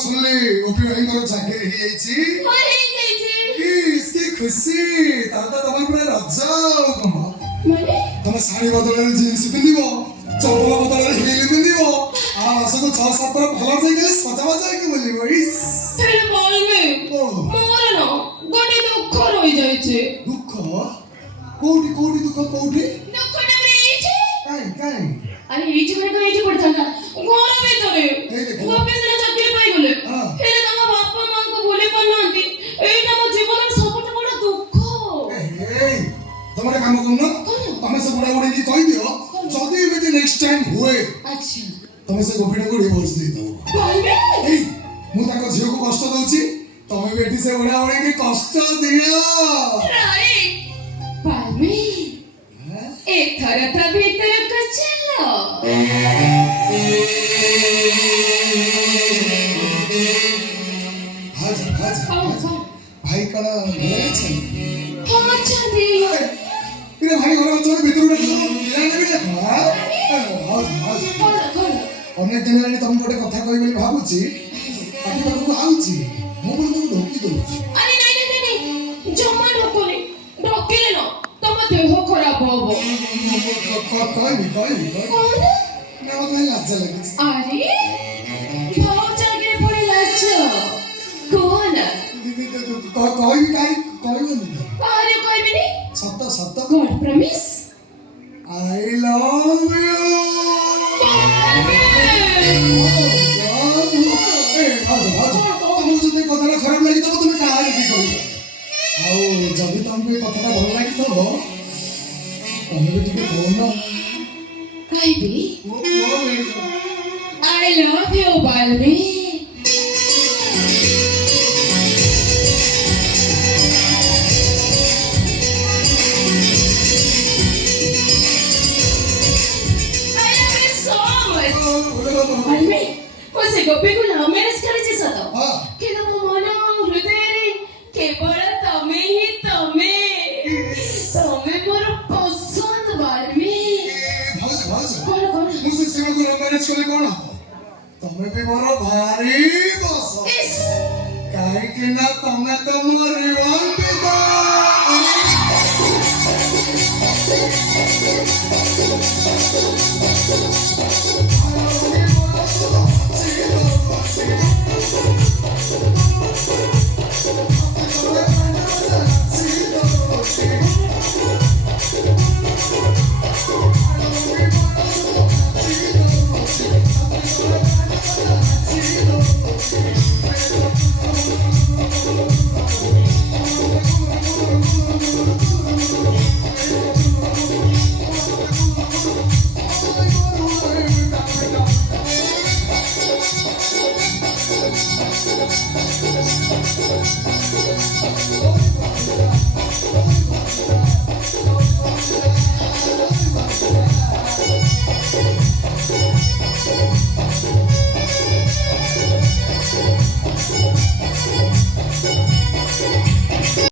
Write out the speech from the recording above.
सुनले ओपी भाई मोर चाकरी हे जाईची इसकी खुशी ताता तमा पुरा रजाओ माने तमे साड़ी बदलरे जीन्स पिंदिबो चप्पल बदलरे हिल पिंदिबो आ मासको 6-7 ଥର ଭଲ ଯାଇଗଲେ ସଜା ଯାଇକି ବୋଲିबो ଇସ୍ ହେଲେ ବୋଲମେ ମୋର ନା ଗୋଟେ ଦୁଃଖ ରହି ଯାଇଛି ଦୁଃଖ କୋଉଠି କୋଉଠି ଦୁଃଖ କୋଉଠି ଦୁଃଖଟା ରେ ଏଇଠି କାଇଁ ଆରେ ଏଇଠି ମାନେ କଣ ଏଇଠି ପଡିଥାନ୍ତା ଘର ଭିତରେ ଅଫିସରେ ଚାକିରି ପାଇଗଲେ ହେଲେ ତାଙ୍କ ବାପା ମାଙ୍କୁ ଭୁଲି ପାରୁନାହାନ୍ତି ଏଇଟା ମୋ ଜୀବନର ସବୁଠୁ ବଡ଼ ଦୁଃଖ ତମେ କାମ କରୁନ ତମେ ସେ ବୁଢା ବୁଢୀ କହି ଦିଅ ଯଦି ଏମିତି ନେକ୍ସଟ ଟାଇମ ହୁଏ ଆଚ୍ଛା ତମେ ସେ ଗୋପୀଟାକୁ ଡିଭୋର୍ସ ଦେଇଦବ ମୁଁ ତାଙ୍କ ଝିଅକୁ କଷ୍ଟ ଦଉଛି ତମେ ବି ଏଠି ସେ ବୁଢା ବୁଢୀକି କଷ୍ଟ ଦିଅ ରାଇଟ୍ ପାଲମି ଏଥର ତା ଭିତରକୁ ଚାଲ ଭାଇ କଣ ଘରେ ଅଛନ୍ତି ହଁ ଅଛନ୍ତି ଇରେ ଭାଇ ଘରେ ଅଛନ୍ତି ଭିତରକୁ ଅନେକ ଦିନ ହେଲାଣି ତମକୁ ଗୋଟେ କଥା କହିବି ବୋଲି ଭାବୁଛି ପାଟି ପାଖକୁ ଆଉଛି ମୁଁ ପୁଣି ତମକୁ ଢୋକି ଦଉଛି ଆରେ ନାଇଁ ଜମା ଢୋକନି ଢୋକିଲେ ନା ତମ ଦେହ ଖରାପ ହବ କହିବି କଣ ନା ମତେ ଲାଜ ଲାଗୁଛି ଆରେ ଭାଉଜ ଆଗରେ ପୁଣି ଲାଜ କଣ କହିବି କାହିଁ କହିବନି ଆରେ କହିବିନି ସତ ସତ ଗଡ୍ ପ୍ରମିସ୍ I love you ତମକୁ ଯଦି କଥାଟା ଖରାପ ଲାଗିଥିବ ତମେ କାହାରେ ବି କହିବ ଆଉ ଯଦି ତମକୁ ଏ କଥାଟା ଭଲ ଲାଗିଥିବ ତମେ ବି ଟିକେ କହୁନ କହିବି I love you Balmi Balmi ମୁଁ ସେ ଗୋପୀକୁ ଲଭ୍ ମ୍ୟାରେଜ କରିଛି ସତ କିନ୍ତୁ ମୋ ମନ ହୃଦୟରେ କେବଳ ତମେ ହିଁ ତମେ ମୋର ପସନ୍ଦ ବାଲ୍ମି କଣ ମୁଁ ସେ ସିମାକୁ ଲଭ୍ ମ୍ୟାରେଜ କଲେ କଣ ତମେ ବି ମୋର ଭାରି ପସନ୍ଦ କାହିଁକି ନା ତମେ ତ ମୋର